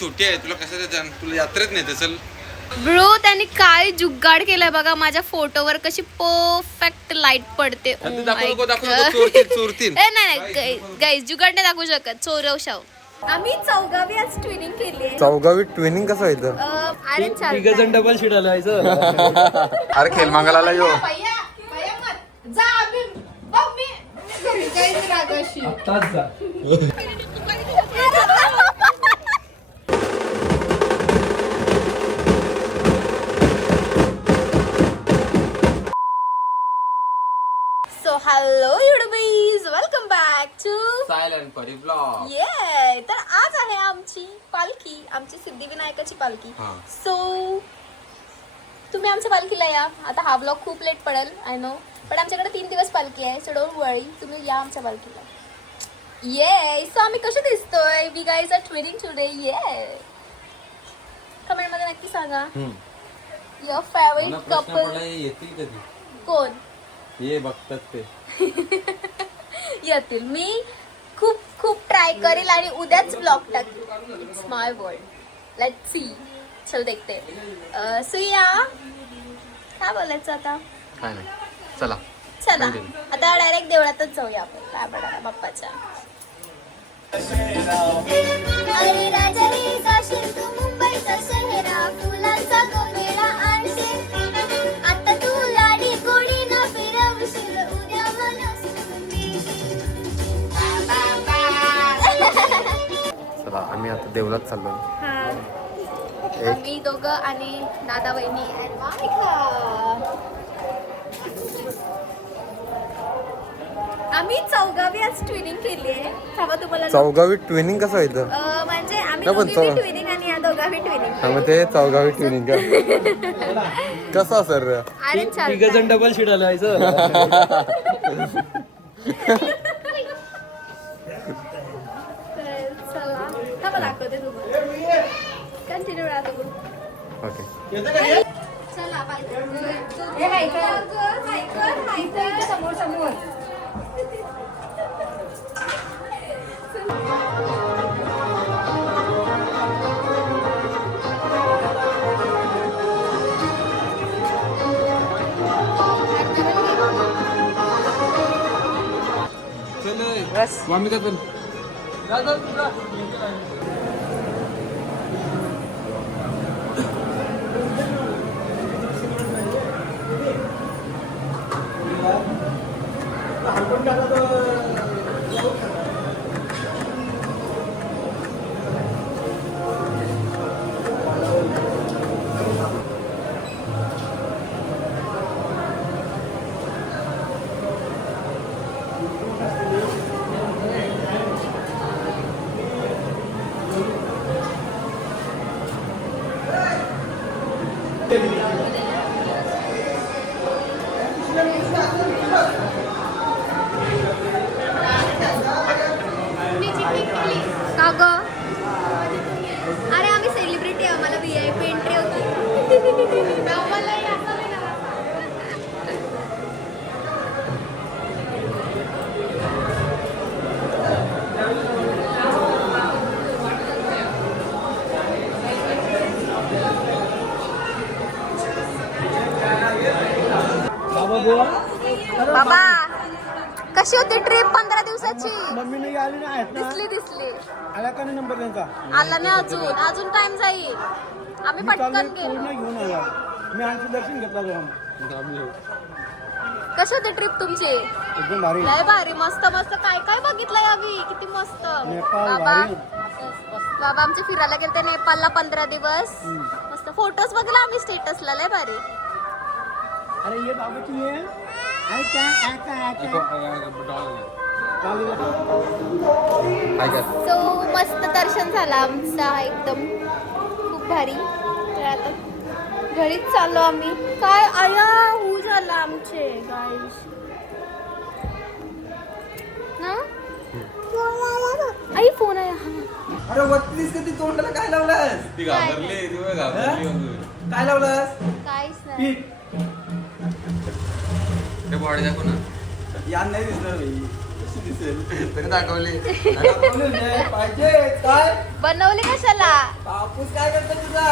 छोटी आहे, तुला कसं तुला यात्रेत नाही चल. ब्रो त्यांनी काय जुगाड केलाय बघा, माझ्या फोटोवर कशी परफेक्ट लाईट पडते. चोरतील. नाही गाईज जुगाड नाही दाखवू शकत, चोरवशाव. आम्ही चौगावी आज ट्विनिंग केली. चौगावी ट्विनिंग कसं व्हायचं? अरे तिघजण डबल शीट आलायचं. अरे खेळ मंगलाला यो आताच जा. So hello YouTubers, welcome back to Silent Pari blog. Yeah. तर आज आहे आमची पालखी, आमची सिद्धिविनायकाची पालखी. सो तुम्ही आमच्या पालखीला या. आता हा ब्लॉग खूप लेट पडेल आय नो, पण आमच्याकडे 3 दिवस पालखी आहे. सो डोंट वरी, तुम्ही या आमच्या पालखीला. ये. सो आम्ही कसे दिसतोय? We guys are twinning today. Yeah comment मध्ये नक्की सांगा युअर फेवरेट कपल येतील कधी कोण ये बघतात ते. येतील. मी खूप खूप ट्राय करेल आणि उद्याच ब्लॉग टाकेल. It's my world, let's see. चल देखते. सुया काय बोलायचं आता? काय नाही, चला चला आता डायरेक्ट देवळातच जाऊया आपण. काय बघा बाप्पाच्या. अरे राजा रे जाशील तू मुंबईचा शहरा, फुलांचा गोंधळा आणशील. आता तू लाडी गोडी ना फिरवशील, उद्या मला चला आम्ही आता देवळात चाललो. आम्ही दोघं आणि दादा वहिनी आम्ही चौगावी आज ट्विनिंग केली आहे. तुम्हाला चौगावी ट्विनिंग कसं व्हायचं? म्हणजे आम्ही नाही पण दोघी ट्विनिंग आणि या दोघांवी ट्विनिंग. हा मग ते चौगावी ट्विनिंग का कसं सर? अरे चालतंय. तिघजण डबल शीट आलायचं. चला थांबा दाखवते तुम्हाला. कंटिन्यू राहा तुम्ही. ओके चला बाय. समोर समोर. वामिका चल. का ग? अरे आम्ही सेलिब्रिटी आहे, आम्हाला VIP एंट्री होती. बाबा कशी होती ट्रिप 15 दिवसाची? मम्मी नाही आली नाही आहेत ना. दिसली आला का नाही नंबर त्यांचा? आला नाही अजून टाइम जाईल. आम्ही पटकन गेलो. पूर्ण घेऊन आला. मी आणखी दर्शन घेतला जाऊन. कशी होती ट्रिप तुमची? एकदम भारी. लय भारी. मस्त मस्त काय काय बघितलंय आम्ही. किती मस्त. नेपाळ बाबा भारी. बाबा आमचे फिरायला गेलते नेपाळला 15 दिवस. मस्त फोटोज बघला आम्ही स्टेटसला. लय भारी. अरे ये बाबा तू ये. अरे सो मस्त दर्शन झालं आमचा एकदम खूप भारी. तर आता घरीच चाललो आम्ही. काय आया हू झाला आमचे गाईस ना. आई फोन आहे. अरे वत्तीस कधी तोंडाला काय लावलास? ती घाबरली, ती घाबरली. काय लावलास? काहीच नाही. पीठ. ते बॉडी दाखव ना. यान नाही दिसणार भाई. तरी दाखवली. पाहिजे काय बनवली कशाला? बापूस काय करतो तुझा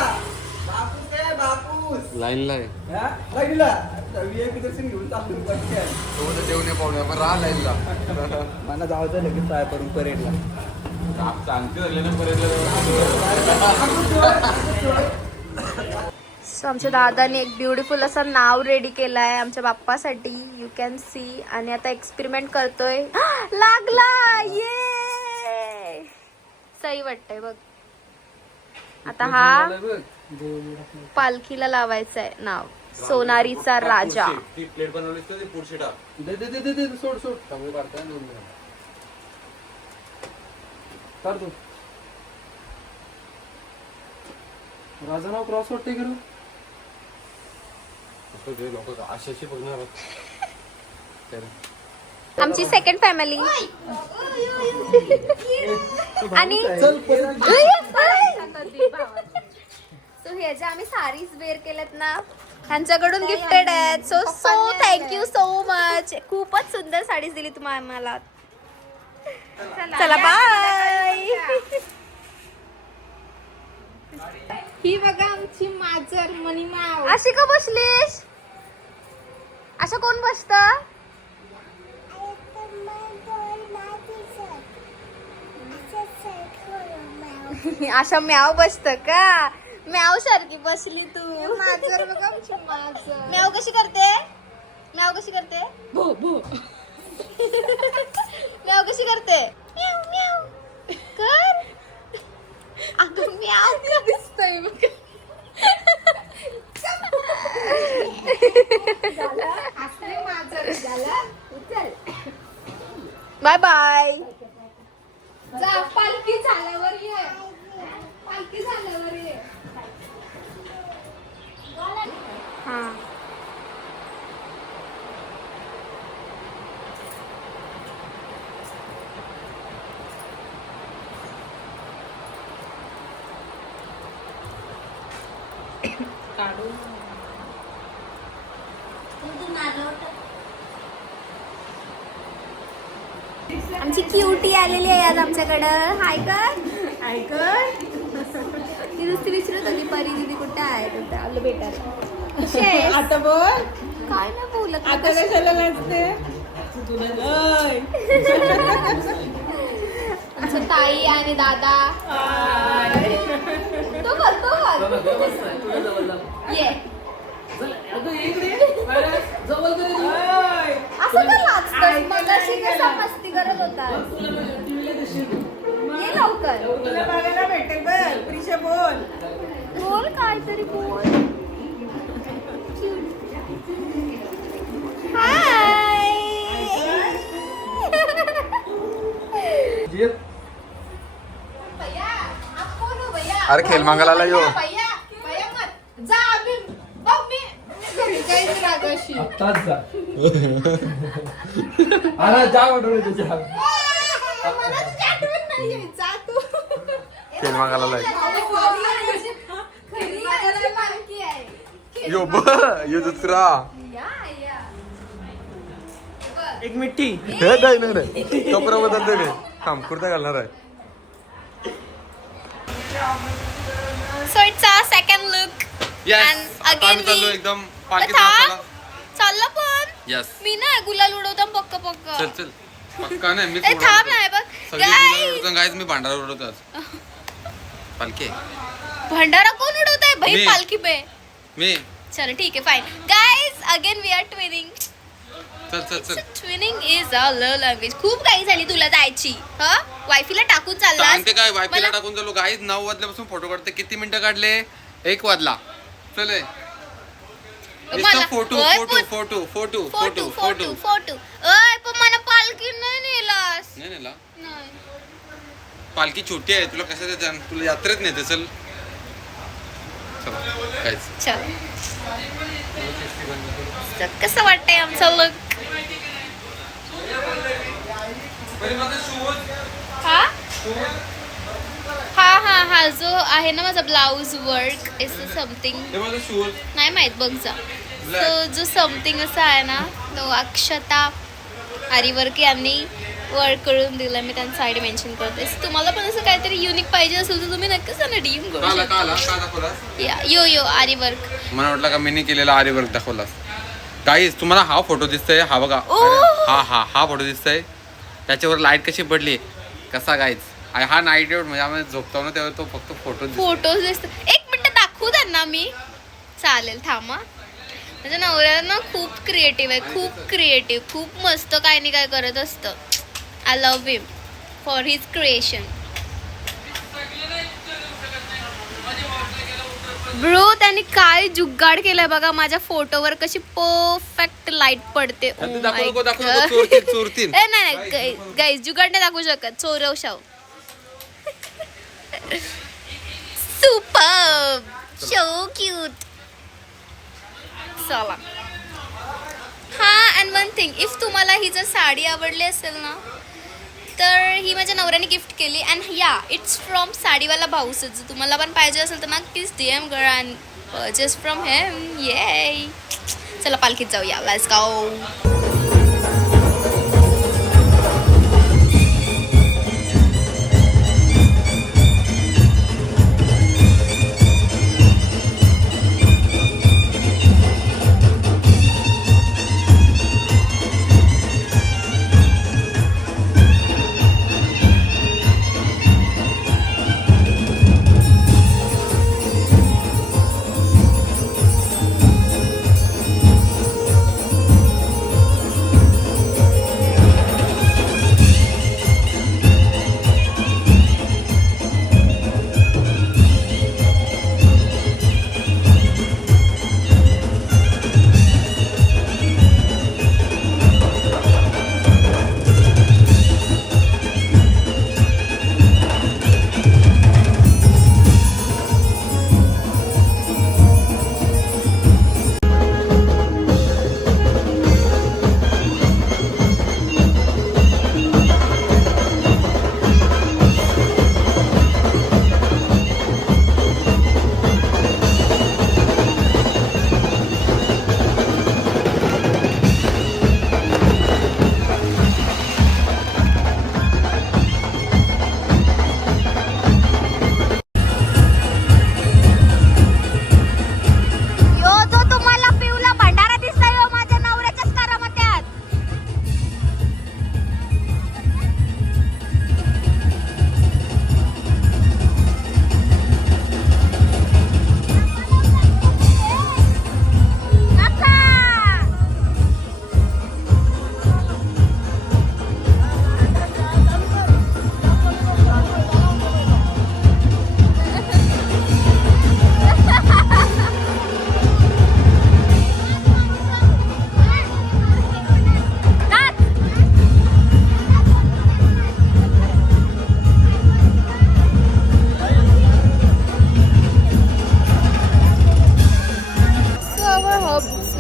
बापूस काय बापूस लाईनला आहे. हा? लागला VIP दर्शन घेऊन चाललो पटकन. तो देऊ नये पाहुणे आपण राहा लाईनला. मला जायचं लगेच काय करून परेडला सांगते लागले ना पर्यंत. सो आमच्या दादाने एक ब्युटिफुल असं नाव रेडी केलं आहे आमच्या बाप्पासाठी. You can see. आणि आता एक्सपेरिमेंट करतोय. लागला. ये सही वाटतंय बघ. आता हा पालखीला लावायचा आहे नाव. सोनारीचा राजा. ती प्लेट बनवलीस तर ती पुढची टाक. दे दे दे दे सोड सोड. चांगली काढताय ना 2 मिनिट. कर तू राजा नाव क्रॉस वाटते करू लोक अशी बघणार. आमची सेकंड फॅमिली. आणि सो हे जे आम्ही साडीज वेअर केल्यात ना ह्यांच्याकडून गिफ्टेड आहेत. So so thank you so much. खूपच सुंदर साडीज दिली तुम्हाला आम्हाला. चला बाय. ही बघा आमची माजर मणिमाव. अशी का बसलीस? अशा कोण बसत? अशा म्याव बसत का? म्याव सारखी बसली तू. माजर बघा आमची माजर. म्याव कशी करते? म्याव कशी करते? भो भो. म्याव कशी करते? म्याव म्याव कर. अगं म्याव दिसतंय बघा. असले माजर झाला. उचल. Bye bye. जा पालखी झाल्यावर ये. पालखी झाल्यावर ये. हा आमची क्यूटी आलेली आहे आज आमच्याकडं. हाय कर. हाय कर. ती नुसती विचारत होती परी दिदी कुठे आहे कुठे आलं भेटायला. आता बोल. काय नाही बोलत. आता कशाला लागते. आमचं ताई आणि दादा. तो बोल ये. असं का लाजतोस? मगाशी कसा मस्ती करत होता. ये लवकर. तुला बघायला भेटेल बघ. प्रिशा बोल. बोल काहीतरी बोल. हाय. अरे खेळ मंगलाला यो. जा आम्ही बघ मी घरी जायचं रागाशी. आत्ताच जा अरे जा म्हटलं तुझ्या जा तू. खेळ मंगलाला खरी पालखी आहे. यो ब यो दुसरा. एक मिठी हे नाही कपडा बदलते रे. थांब कुर्ता घालणार आहे. So it's our second look. And again चाललो we एकदम चाललं पण यस. मी ना गुलाल उडवता पक्क पक्क. चल चल पक्का नाही मी ए थांब नाही बघ. गाईज मी भांडारा उडवतो आज. पालखी भंडारा कोण उडवत आहे भाई? मी. पालखी पे. मी चलो ठीक आहे fine. Guys again we are twinning. चल चल चल. Twinning is a love language. खूप काही झाली तुला जायची. ह वायफीला टाकून चालला. सांगते काय वायफायला टाकून चालू. गाईज 9 वाजल्यापासून फोटो काढते. किती मिनिटं काढले? 1 वाजला. चल photo photo photo photo photo photo photo. अय पण मला पालखी नाही नेलास. नाही नेला. नाही. पालखी छोटी आहे. तुला कसं देते? तुला यात्रेत नेते. चल चल. कसं वाटतंय आमचं लुक? हा हा हा हा जो आहे ना माझा ब्लाऊज वर्क इज समथिंग नाही माहित बघ जा. तो जो समथिंग असा आहे ना तो अक्षता आरीवर्क यांनी वर्क करून दिलं मी त्यांचं आयडी मेन्शन करते. तुम्हाला पण असं काहीतरी युनिक पाहिजे असेल तर तुम्ही नक्कीच त्यांना डीएम करू काला शकता. काला का दाखवलास? यो आरी वर्क. मला वाटलं का मीनी केलेला आरी वर्क दाखवलास. गाईज तुम्हाला हा फोटो दिसतोय, हा बघा. ओह! हा फोटो दिसतोय. त्याच्यावर लाईट कशी पडली कसा गाईज. आणि हा नाईट आउट म्हणजे आम्ही झोपतो ना तेव्हा तो फक्त फोटोज दिसतात. एक मिनिट दाखवू त्यांना मी. चालेल थांबा. माझ्या नवऱ्याला ना खूप क्रिएटिव्ह आहे, खूप क्रिएटिव्ह, खूप मस्त काय नाही काय करत असतं. I love him for his creation. Bro त्यांनी काय जुगाड केलंय बघा. माझ्या फोटोवर कशी परफेक्ट लाईट पडते. Oh my God. चोरतील. ए, नाही गाईज जुगाड नाही दाखवू शकत. चोरवशाव. Super so cute. चला. हा अँड वन थिंग, इफ तुम्हाला ही जर साडी आवडली असेल ना तर ही माझ्या नवऱ्याने गिफ्ट केली. अँड या इट्स फ्रॉम साडीवाला भाऊस. जर तुम्हाला पण पाहिजे असेल तर नक्कीच DM करा अँड परचेस फ्रॉम हिम. ये चला पालखीत जाऊया. Let's go.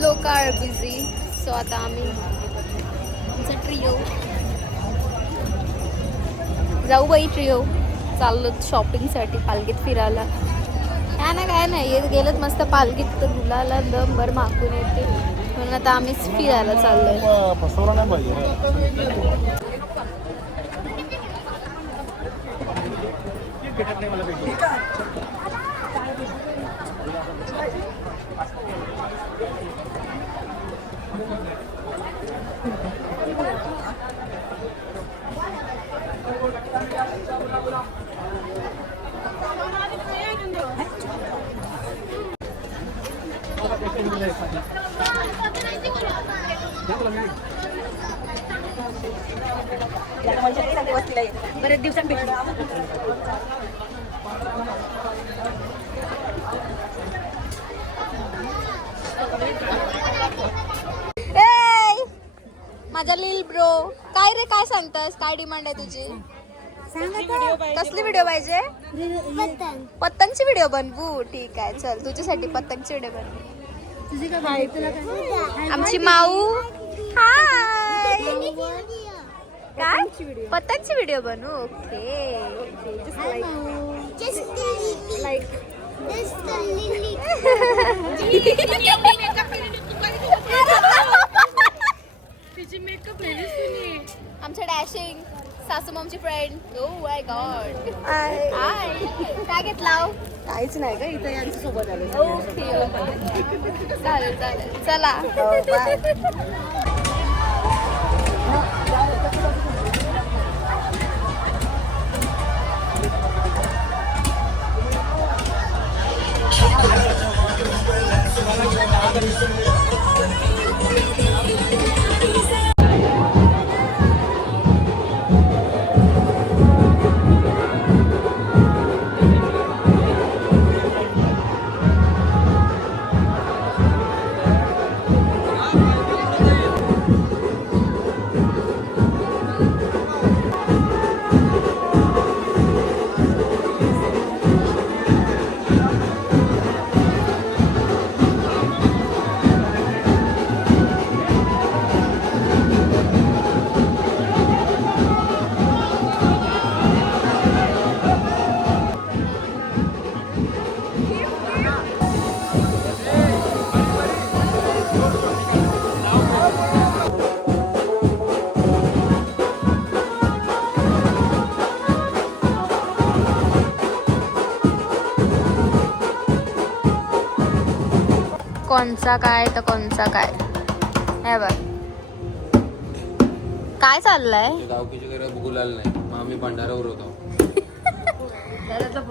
लोक आर बिझी. सो आता आम्ही आमचा ट्रिओ जाऊ बाई. ट्रिओ चाललो शॉपिंगसाठी पालखीत फिरायला. काय नाही गेलं मस्त पालखीत तर मुलाला दमभर मागून येते म्हणून आता आम्हीच फिरायला चाललोय. बरेच दिवसांनी भेटलो. माझा लिल ब्रो काय रे, काय सांगतास? काय डिमांड आहे तुझी? कसली व्हिडिओ पाहिजे? पतंगची व्हिडिओ बनवू. ठीक आहे चल, तुझ्यासाठी पतंगची व्हिडिओ बनवू. आमची माऊ हाय. काय पतंगची व्हिडिओ बनवू? ओके. आमच्या डॅशिंग सासू मॉमची फ्रेंड. Oh my God. हाय. काय घेतला? काहीच नाही का इथं यांच्या सोबत आले. ओके चालेल चालेल चला. कोणचा काय तर कोणचा काय हे बघ काय चाललंय. गावकीची गरज गुलाल नाही मग आम्ही भंडारावर होतो.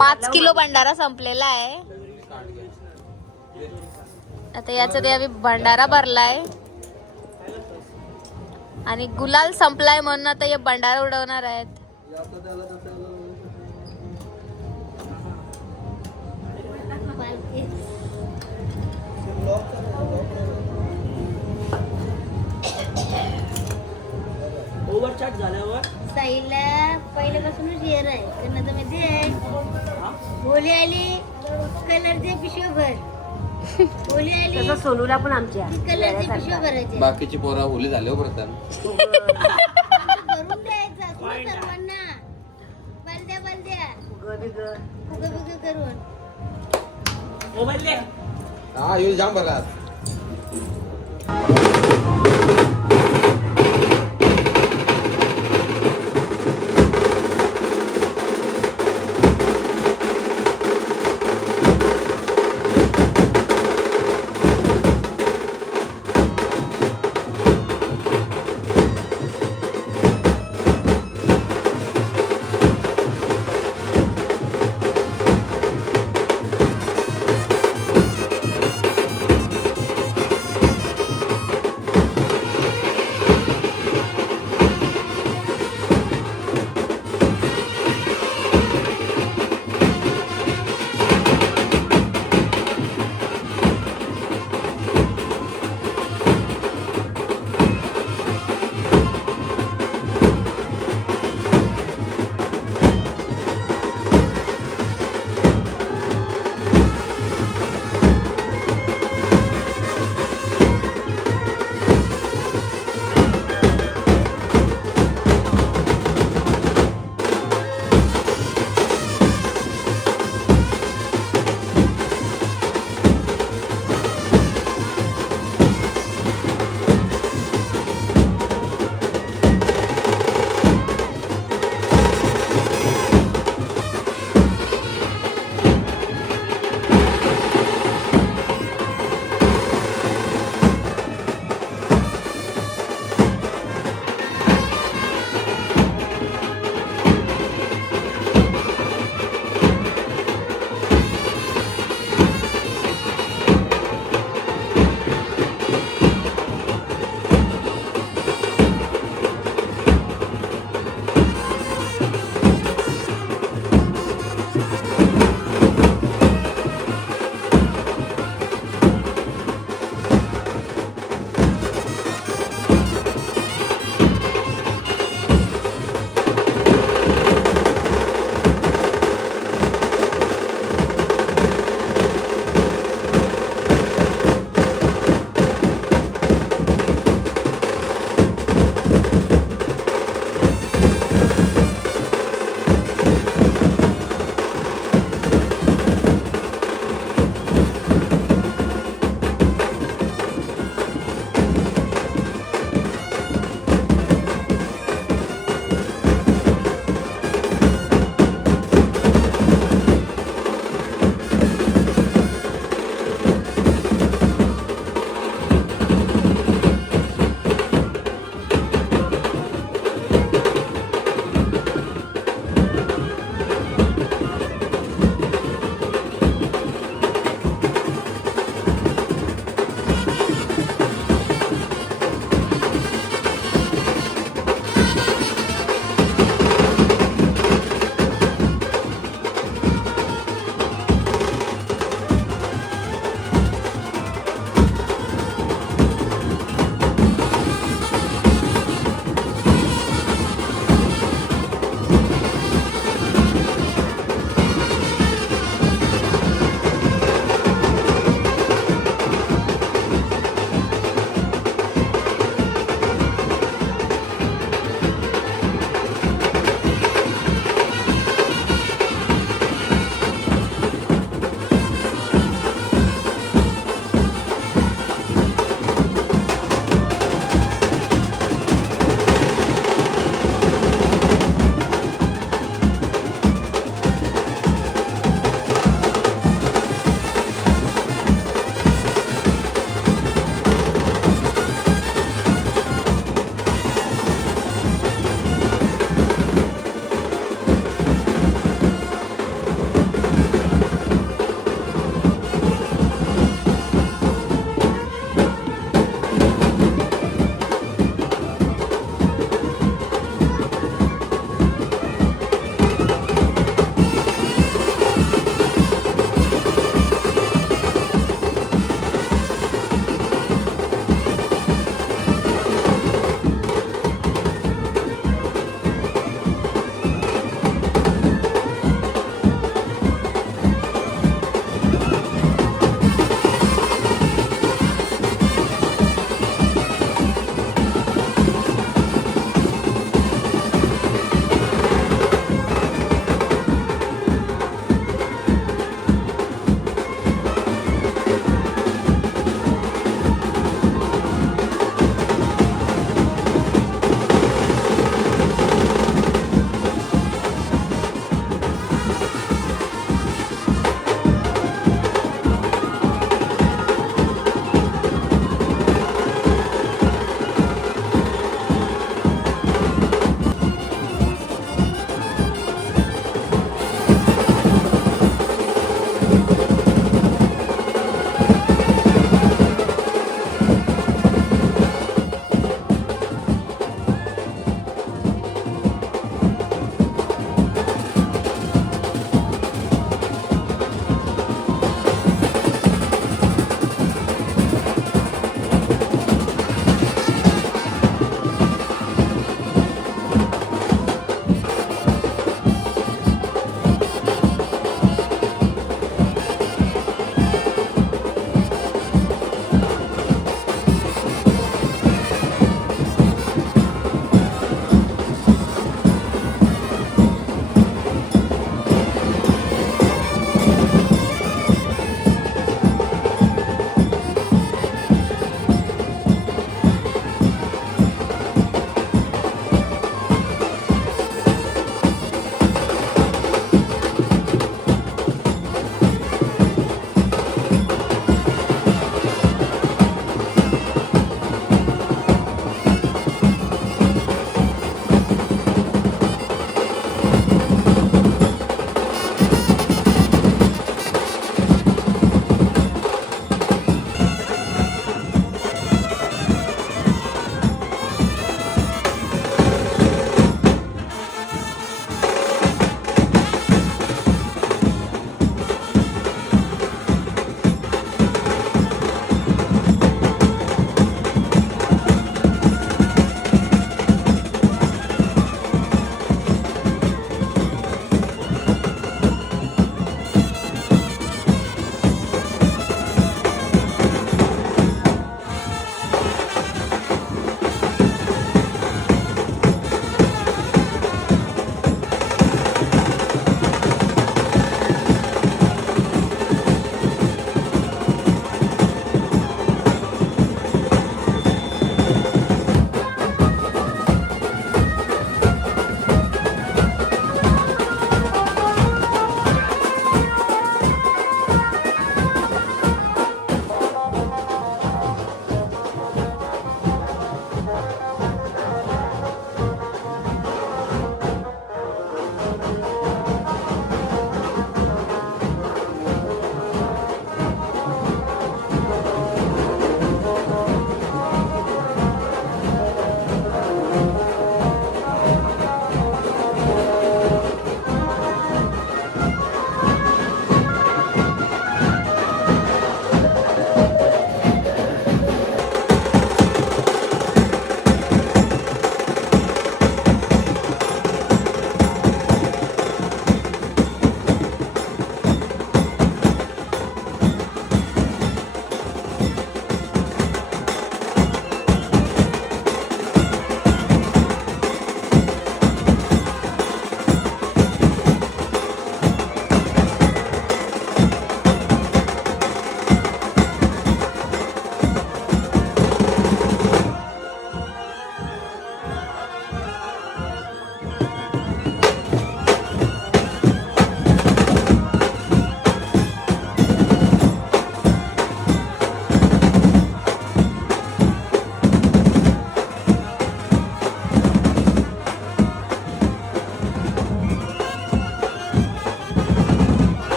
5 किलो भंडारा संपलेला आहे. आता याच्यात आम्ही भंडारा भरलाय आणि गुलाल संपलाय म्हणून आता हे भंडारा उडवणार आहेत. ओव्हरचार्ज झाल्यावर साईला पहिल्यापासूनच येर आहे त्यांना तर माहिती आहे. होली आली कलरचे पिशव्या होली आली तसं सोनूला पण आमच्या कलरचे पिशव्या भरायचे बाकीची पोरा होली झाले हो प्रथम. भरून द्यायचा सर्वांना बलद्या बलद्या उगं बिगं करून. मोबाईल दे. हा येऊ जाम भरला.